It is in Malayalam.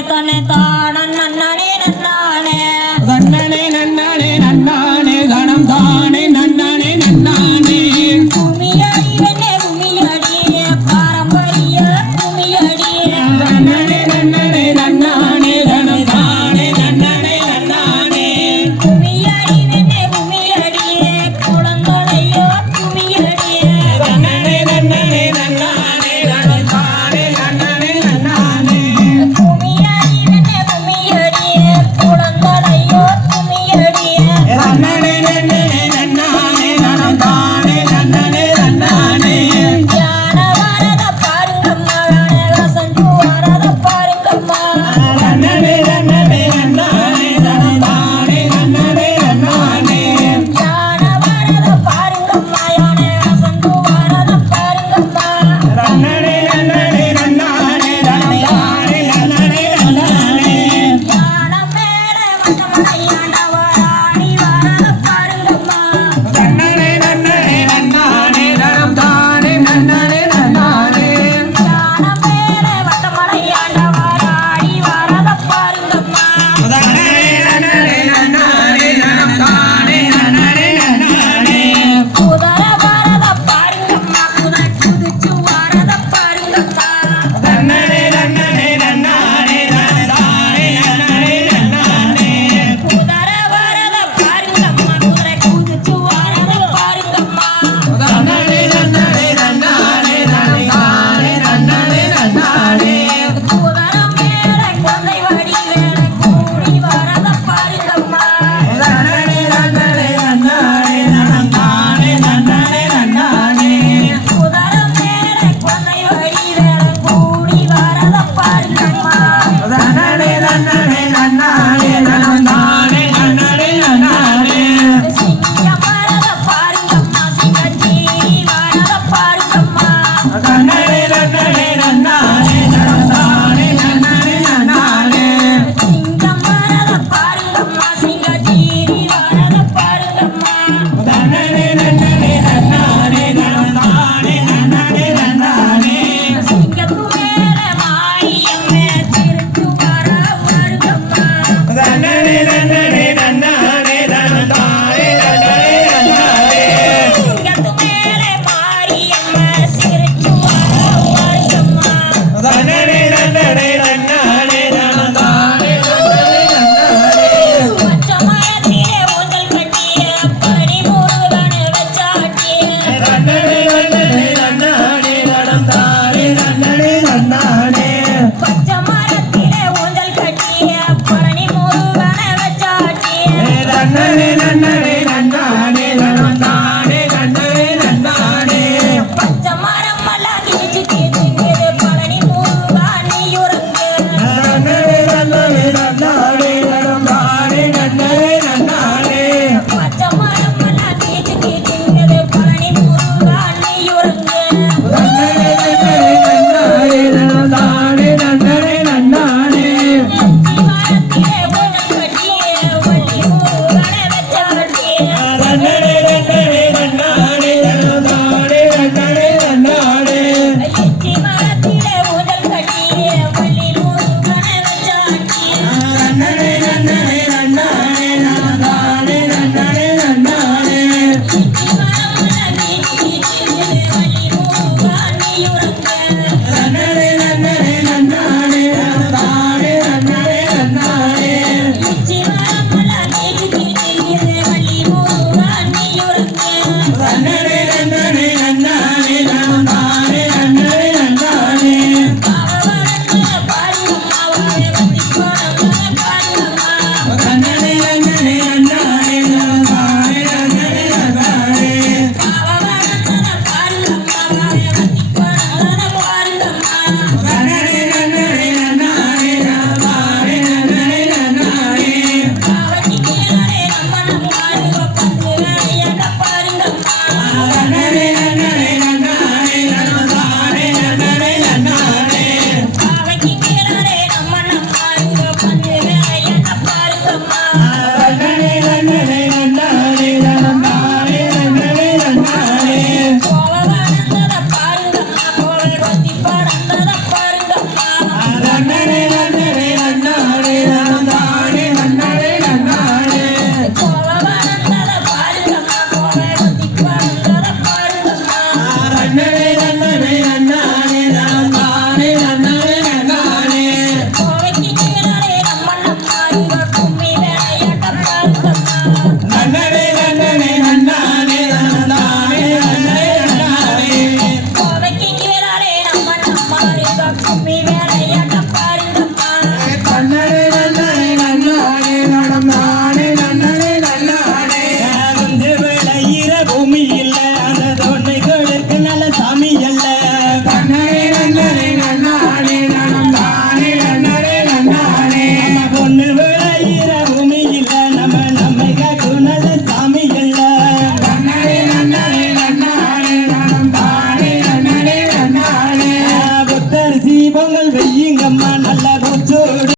തനെ താണ Mira.